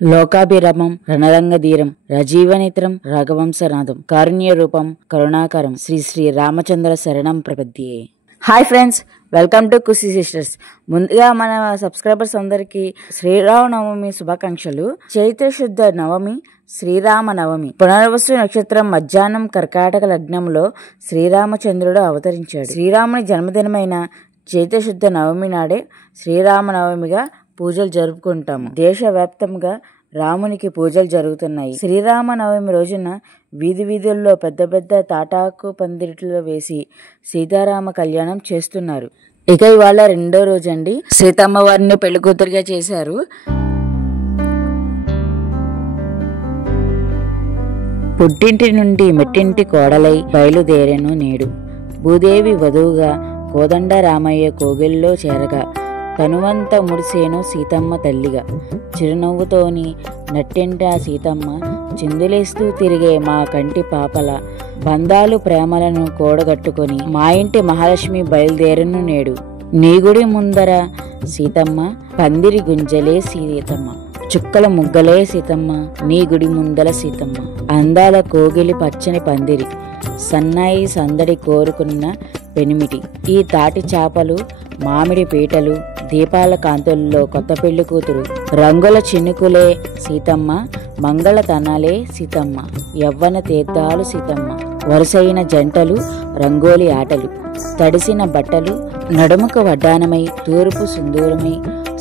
లోకాభిరామం రణరంగధీరం రజీవనేత్రం రాఘవంశనాథం కారుణ్య రూపం కరుణాకరం శ్రీ శ్రీ రామచంద్ర శరణం ప్రపద్యే. Hi friends, welcome to Kusi sisters. ముందుగా మన సబ్స్క్రైబర్స్ అందరికీ శ్రీరామనవమి శుభాకాంక్షలు. చైత్ర శుద్ధ నవమి శ్రీరామనవమి. పునర్వసు నక్షత్రం మధ్యాహ్నం కర్కాటక లగ్నంలో శ్రీరామచంద్రుడు అవతరించాడు. శ్రీరాముని జన్మదినమైన చైత్ర శుద్ధ నవమి నాడే శ్రీరామనవమిగా పూజలు జరుపుకుంటాము. దేశవ్యాప్తంగా రామునికి పూజలు జరుగుతున్నాయి. శ్రీరామనవమి రోజున వీధి వీధుల్లో పెద్ద పెద్ద తాటాకు పందిరిట్లో వేసి సీతారామ కళ్యాణం చేస్తున్నారు. ఇక ఇవాళ రెండో రోజండి. సీతమ్మ వారిని పెళ్లి కూతురుగా చేశారు. పుట్టింటి నుండి మెట్టింటి కోడలై బయలుదేరెను నేడు. భూదేవి వధువుగా కోదండ రామయ్య కోగిల్లో చేరగా తనువంత మురిసేను సీతమ్మ తల్లిగా. చిరునవ్వుతోని నట్టింట సీతమ్మ చిందులేస్తూ తిరిగే మా కంటి పాపల బంధాలు ప్రేమలను కూడగట్టుకొని మా ఇంటి మహాలక్ష్మి బయలుదేరను నేడు. నీ గుడి ముందర సీతమ్మ పందిరి గుంజలే సీతమ్మ, చుక్కల ముగ్గలే సీతమ్మ, నీ గుడి ముందల సీతమ్మ. అందాల కోగిలి పచ్చని పందిరి, సన్నాయి సందడి కోరుకున్న పెనిమిటి. ఈ తాటి చాపలు మామిడి పీటలు, దీపాల కాంతుల్లో కొత్త పెళ్లి కూతురు. రంగుల చినుకులే సీతమ్మ, మంగళతనాలే సీతమ్మ, యవ్వన తీర్థాలు సీతమ్మ. వరుసైన జంటలు, రంగోలి ఆటలు, తడిసిన బట్టలు, నడుముక వడ్డానమై తూర్పు సింధూరమై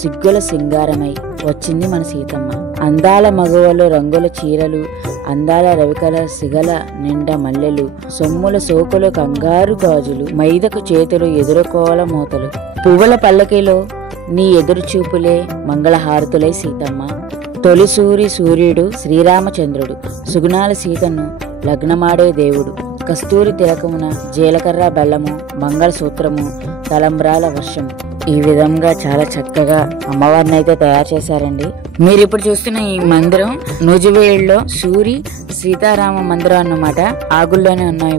సిగ్గుల సింగారమై వచ్చింది మన సీతమ్మ. అందాల మగవలు రంగుల చీరలు, అందాల రవికల సిగల నిండా మల్లెలు, సొమ్ముల సోకులు కంగారు గాజులు, మైదకు చేతులు ఎదురుకోల మూతలు, పువ్వుల పల్లకిలో నీ ఎదురు చూపులే మంగళహారతులై సీతమ్మ. తొలి సూర్యుడు శ్రీరామచంద్రుడు, సుగుణాల సీతను లగ్నమాడే దేవుడు. కస్తూరి తిలకమున జీలకర్ర బెల్లము, మంగళసూత్రము, తలంబ్రాల వర్షం. ఈ విధంగా చాలా చక్కగా అమ్మవారిని అయితే తయారు చేశారండి. మీరు ఇప్పుడు చూస్తున్న ఈ మందిరం నూజివేడులో సూరి సీతారామ మందిరం అన్నమాట. ఆగుల్లోనే ఉన్నాం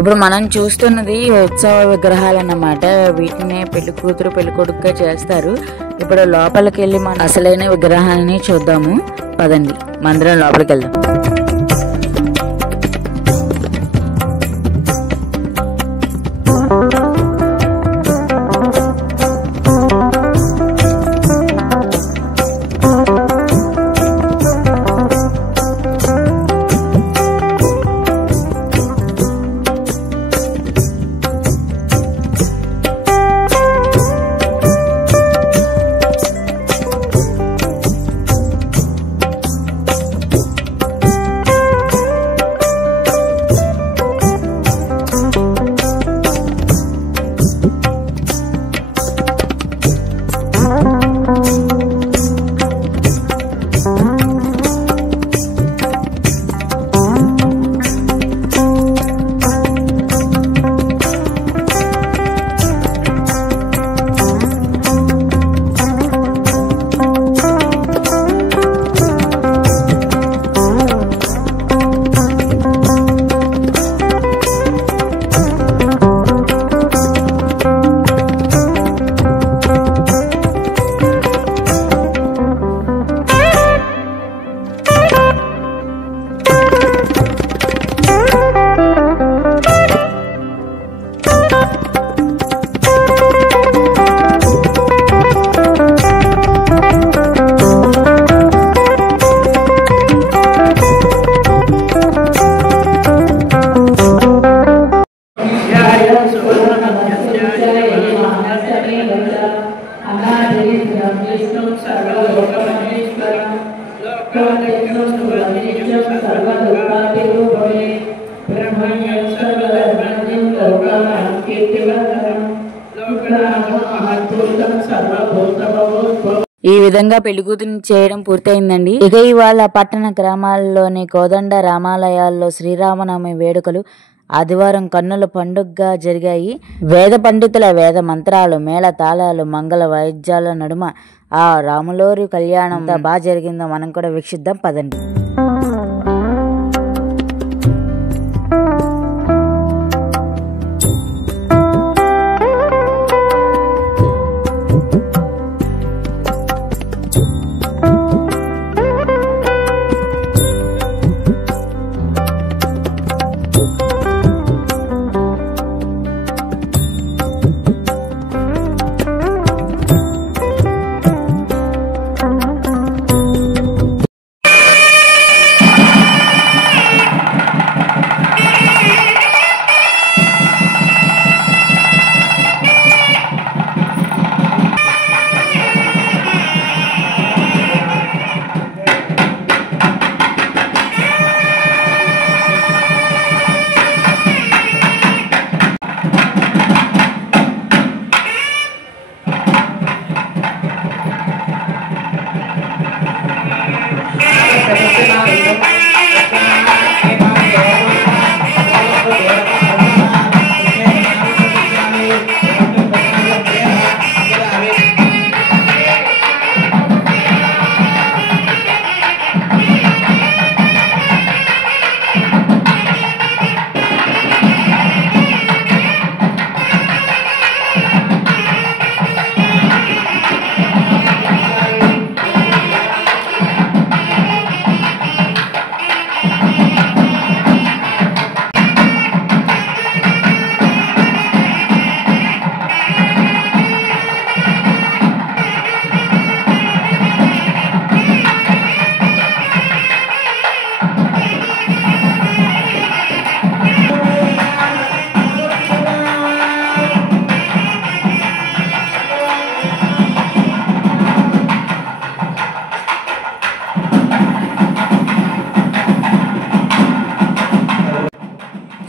ఇప్పుడు మనం చూస్తున్నది ఉత్సవ విగ్రహాలు అన్నమాట. వీటిని పెళ్లి కూతురు పెళ్లి కొడుకుగా చేస్తారు. ఇప్పుడు లోపలికి వెళ్ళి మనం అసలైన విగ్రహాలని చూద్దాము. పదండి, మందిరం లోపలికి వెళ్దాం. ఈ విధంగా పెళ్లి కూతురిని చేయడం పూర్తయిందండి. ఇక ఇవాళ పట్టణ గ్రామాల్లోని కోదండ రామాలయాల్లో శ్రీరామనవమి వేడుకలు ఆదివారం కన్నుల పండుగగా జరిగాయి. వేద పండితుల వేద మంత్రాలు, మేళ తాళాలు, మంగళ వాయిద్యాల నడుమ ఆ రాములోరి కళ్యాణం బాగా జరిగిందో మనం కూడా వీక్షిద్దాం. పదండి.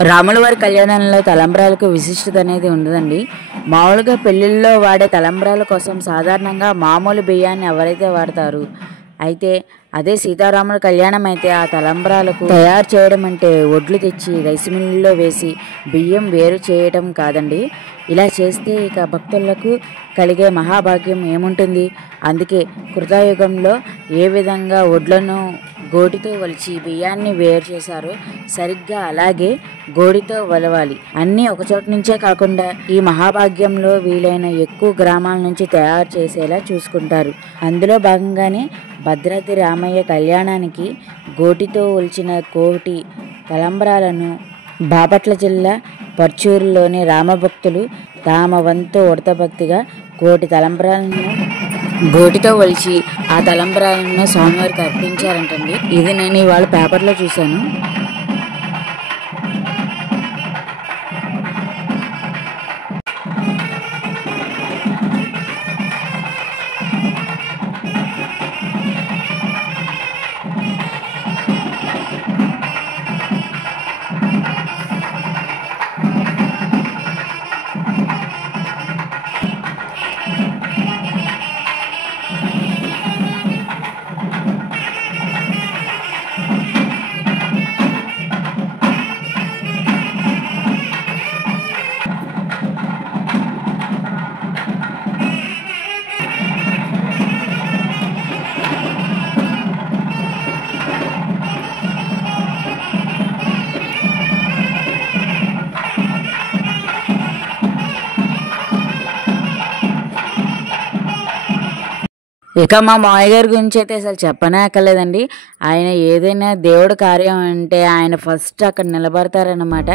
రాముల వారి కళ్యాణంలో తలంబ్రాలకు విశిష్టత అనేది ఉండదండి. మామూలుగా పెళ్ళిళ్ళలో వాడే తలంబ్రాల కోసం సాధారణంగా మామూలు బియ్యాన్ని ఎవరైతే వాడతారు, అయితే అదే సీతారాముల కళ్యాణం అయితే ఆ తలంబ్రాలకు తయారు చేయడం అంటే ఒడ్లు తెచ్చి రైస్ మిల్లులో వేసి బియ్యం వేరు చేయడం కాదండి. ఇలా చేస్తే ఇక భక్తులకు కలిగే మహాభాగ్యం ఏముంటుంది. అందుకే కృతయుగంలో ఏ విధంగా ఒడ్లను గోటితో వలిచి బియ్యాన్ని వేరు చేశారో సరిగ్గా అలాగే గోడితో వలవాలి. అన్నీ ఒకచోట నుంచే కాకుండా ఈ మహాభాగ్యంలో వీలైన ఎక్కువ గ్రామాల నుంచి తయారు చేసేలా చూసుకుంటారు. అందులో భాగంగానే భద్రాద్రి రామయ్య కళ్యాణానికి గోటితో ఒలిచిన కోటి తలంబ్రాలను బాపట్ల జిల్లా పర్చూరులోని రామభక్తులు తమ వంతు ఉడతభక్తిగా కోటి తలంబ్రాలను గోటితో ఒలిచి ఆ తలంబ్రాలను స్వామివారికి అర్పించారంటండి. ఇది నేను ఇవాళ పేపర్లో చూశాను. ఇక మా మామయ్య గారి గురించి అయితే అసలు చెప్పనే అక్కర్లేదండి. ఆయన ఏదైనా దేవుడి కార్యం అంటే ఆయన ఫస్ట్ అక్కడ నిలబడతారన్నమాట.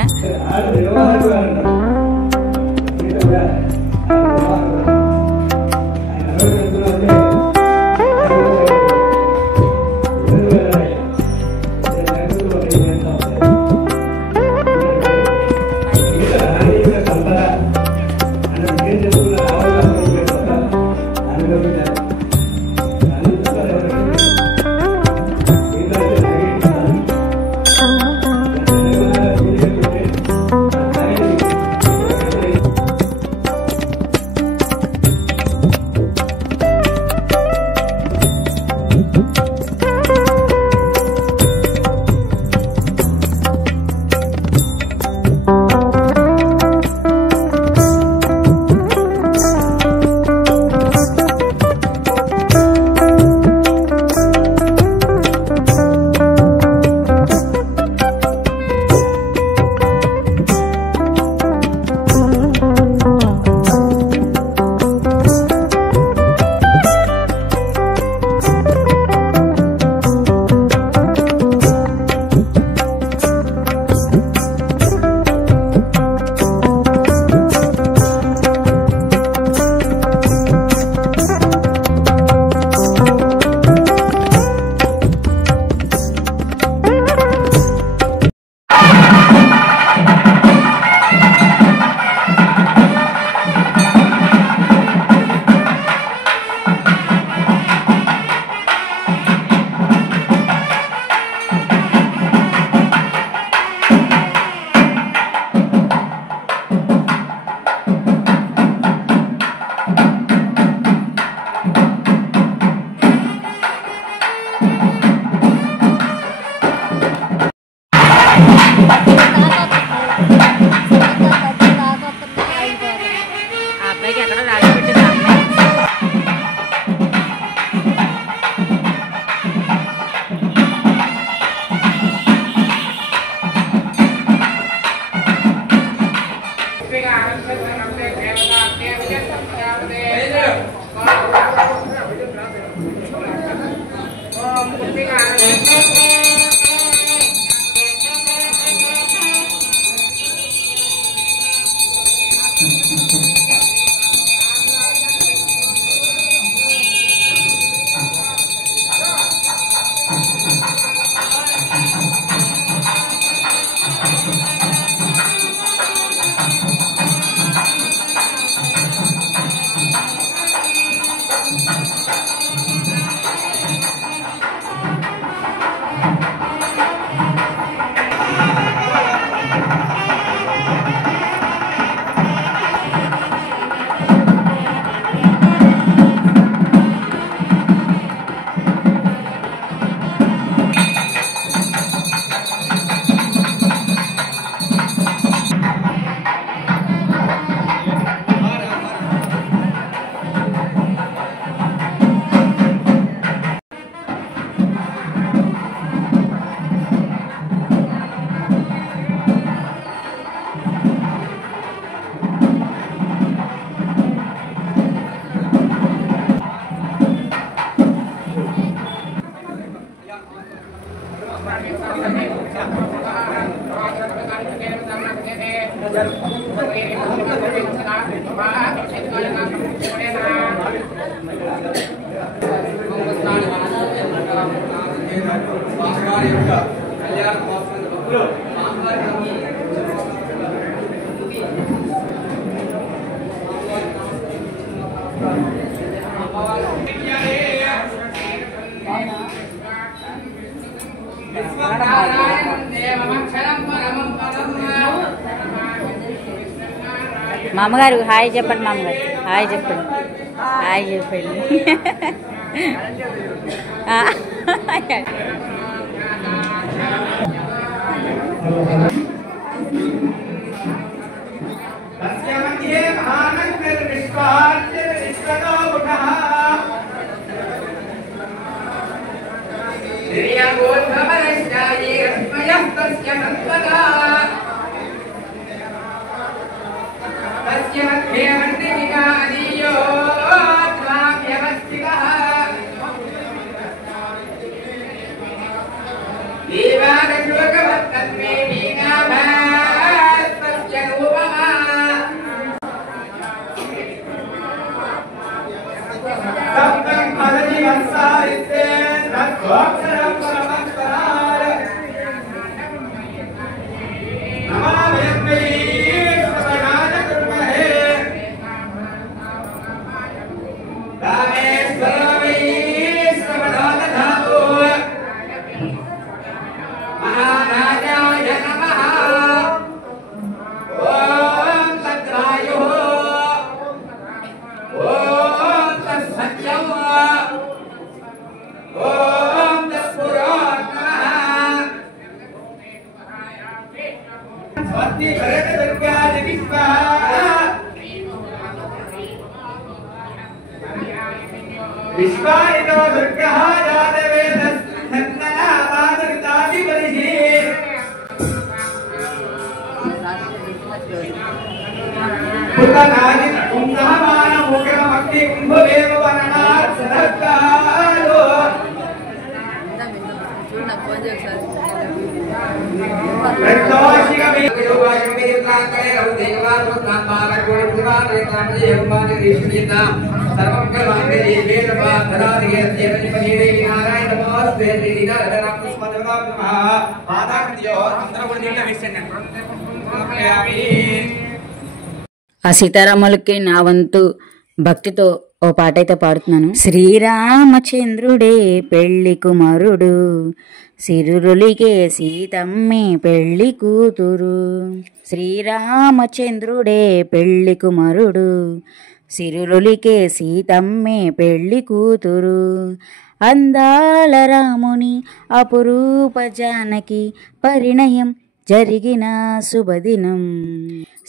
మా అమ్మగారు హాయ్ చెప్పండి. మా అమ్మగారు హాయ్ చెప్పండి. హాయ్ చెప్పండి. ఆ సీతారాములకి నా వంతు భక్తితో ఓ పాట అయితే పాడుతున్నాను. శ్రీరామచంద్రుడే పెళ్లి కుమారుడు, సిరురులికే సీతమ్మే పెళ్లి కూతురు. శ్రీరామచంద్రుడే పెళ్లి కుమారుడు, సిరురులికే సీతమ్మే పెళ్లి కూతురు. అందాల రాముని అపురూప జానకి పరిణయం జరిగిన శుభదినం.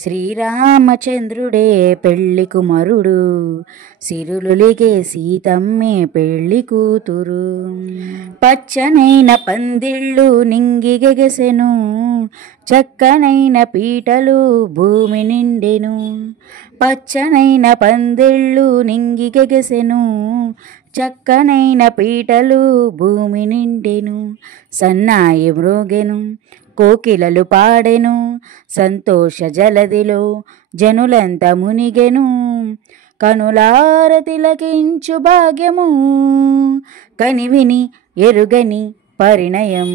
శ్రీరామచంద్రుడే పెళ్లి కుమారుడు, సిరులులిగే సీతమ్మే పెళ్లి కూతురు. పచ్చనైన పందిళ్ళు నింగిగెగసెను, చక్కనైన పీటలు భూమి నిండెను. పచ్చనైన పందిళ్ళు నింగిగెగసెను, చక్కనైన పీటలు భూమి నిండెను. సన్నాయి మ్రోగెను, కోకిలలు పాడెను, సంతోష జలదిలో జనులంతా మునిగెను. కనులార తిలకించు భాగ్యము, కనివిని ఎరుగని పరిణయం.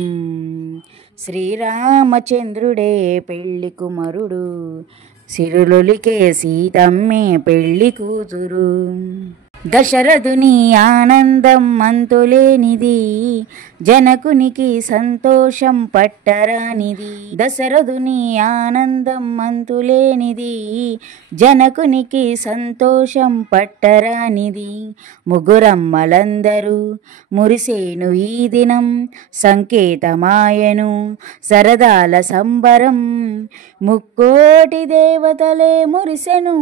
శ్రీరామచంద్రుడే పెళ్లి కుమారుడు, సిరులొలికే సీతమ్మే పెళ్లి కూతురు. దశరథుని ఆనందం అంతులేనిది, జనకునికి సంతోషం పట్టరానిది. దశరథుని ఆనందం అంతులేనిది, జనకునికి సంతోషం పట్టరానిది. ముగ్గురమ్మలందరూ మురిసేను ఈ దినం, సంకేతమాయను సరదాల సంబరం. ముక్కోటి దేవతలే మురిసెను,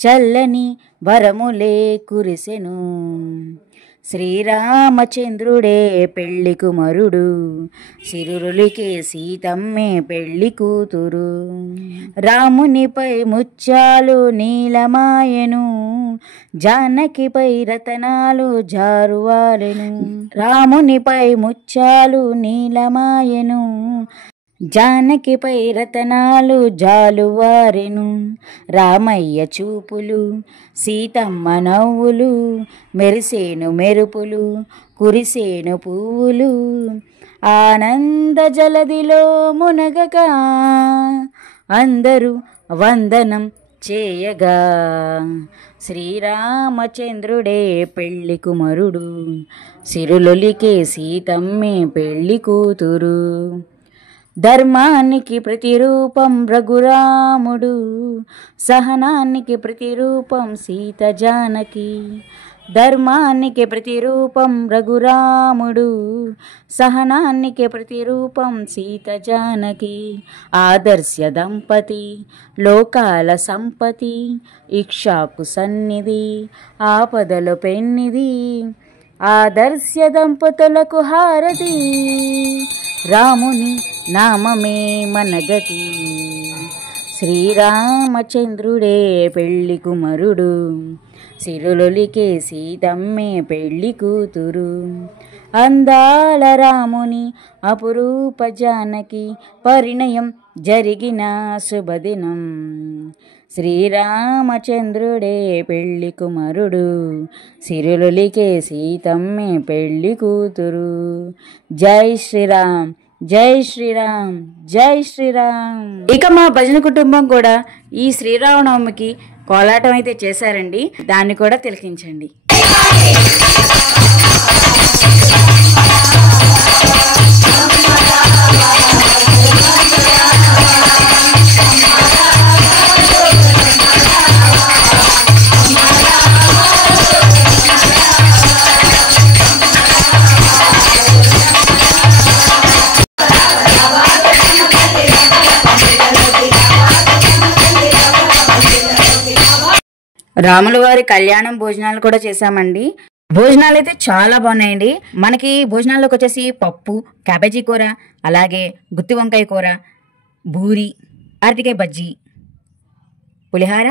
చల్లని వరములే కురిసెను. శ్రీరామచంద్రుడే పెళ్లి కుమరుడు, సిరులులికే సీతమ్మే పెళ్లి కూతురు. రామునిపై ముత్యాలు నీలమాయెను, జానకిపై రతనాలు జారువారెను. రామునిపై ముత్యాలు నీలమాయెను, జానకిపై రతనాలు జాలువారెను. రామయ్య చూపులు సీతమ్మ నవ్వులు, మెరిసేను మెరుపులు కురిసేను పువ్వులు. ఆనంద జలదిలో మునగగా అందరూ వందనం చేయగా, శ్రీరామచంద్రుడే పెళ్లి కుమరుడు, సిరులొలికే సీతమ్మే పెళ్లి కూతురు. ధర్మానికి ప్రతిరూపం రఘురాముడు, సహనానికి ప్రతిరూపం సీత జానకి. ధర్మానికి ప్రతిరూపం రఘురాముడు, సహనానికి ప్రతిరూపం సీత జానకి. ఆదర్శ దంపతి లోకాల సంపతి, ఇక్షాకు సన్నిధి ఆపదల పెన్నిది. ఆదర్శ దంపతులకు హారతి, రాముని నామమే మనగతి. శ్రీరామచంద్రుడే పెళ్లి కుమరుడు, సిరులొలికే సీతమ్మే పెళ్లి కూతురు. అందాల రాముని అపురూప జానకి, పరిణయం జరిగిన శుభదినం. శ్రీరామచంద్రుడే పెళ్లి కుమరుడు, సిరులొలికే సీతమ్మే పెళ్లి కూతురు. జై శ్రీరామ్, జై శ్రీరామ్, జై శ్రీరామ్. ఇక మా భజన కుటుంబం కూడా ఈ శ్రీరామనవమికి కోలాటం అయితే చేశారండి, దాన్ని కూడా తిలకించండి. రాముల వారి కళ్యాణం భోజనాలు కూడా చేశామండి. భోజనాలు అయితే చాలా బాగున్నాయండి. మనకి భోజనాల్లోకి వచ్చేసి పప్పు, క్యాబేజీ కూర, అలాగే గుత్తి వంకాయ కూర, బూరి, అరటికాయ బజ్జీ, పులిహార,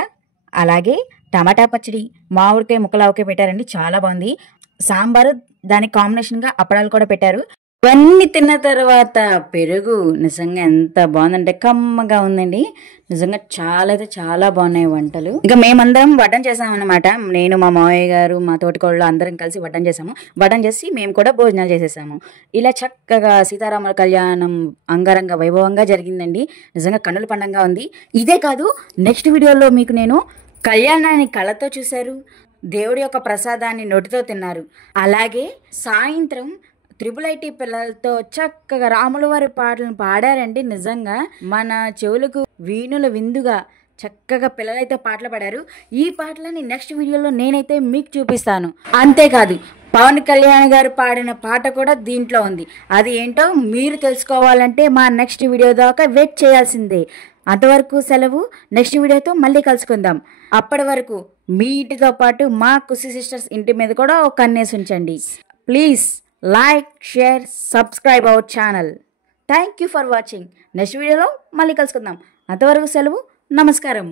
అలాగే టమాటా పచ్చడి, మామిడికాయ ముక్కలావకాయ పెట్టారండి. చాలా బాగుంది. సాంబారు, దానికి కాంబినేషన్గా అప్పడాలు కూడా పెట్టారు. ఇవన్నీ తిన్న తర్వాత పెరుగు నిజంగా ఎంత బాగుందంటే కమ్మగా ఉందండి. నిజంగా చాలా అయితే చాలా బాగున్నాయి వంటలు. ఇక మేమందరం వడ్డం చేసామన్నమాట. నేను, మా మావయ్య గారు, మా తోటికోళ్ళు అందరం కలిసి వడ్డం చేసాము. వడ్డం చేసి మేము కూడా భోజనాలు చేసేసాము. ఇలా చక్కగా సీతారాముల కళ్యాణం అంగరంగ వైభవంగా జరిగిందండి. నిజంగా కన్నుల పండంగా ఉంది. ఇదే కాదు, నెక్స్ట్ వీడియోలో మీకు నేను కళ్యాణాన్ని కళ్ళతో చూశారు, దేవుడి యొక్క ప్రసాదాన్ని నోటితో తిన్నారు, అలాగే సాయంత్రం త్రిపుల్ పిల్లలతో చక్కగా రాముల వారి పాటలను పాడారండి. నిజంగా మన చెవులకు వీణుల విందుగా చక్కగా పిల్లలైతే పాటలు పాడారు. ఈ పాటలని నెక్స్ట్ వీడియోలో నేనైతే మీకు చూపిస్తాను. అంతేకాదు, పవన్ కళ్యాణ్ గారు పాడిన పాట కూడా దీంట్లో ఉంది. అది ఏంటో మీరు తెలుసుకోవాలంటే మా నెక్స్ట్ వీడియో దాకా వెయిట్ చేయాల్సిందే. అంతవరకు సెలవు. నెక్స్ట్ వీడియోతో మళ్ళీ కలుసుకుందాం. అప్పటి వరకు మీ ఇంటితో పాటు మా కుసి సిస్టర్స్ ఇంటి మీద కూడా ఒక కన్నేసి ఉంచండి. Please like, share, subscribe our channel. Thank you for watching. Next వీడియోలో మళ్ళీ కలుసుకుందాం. అంతవరకు సెలవు. నమస్కారం.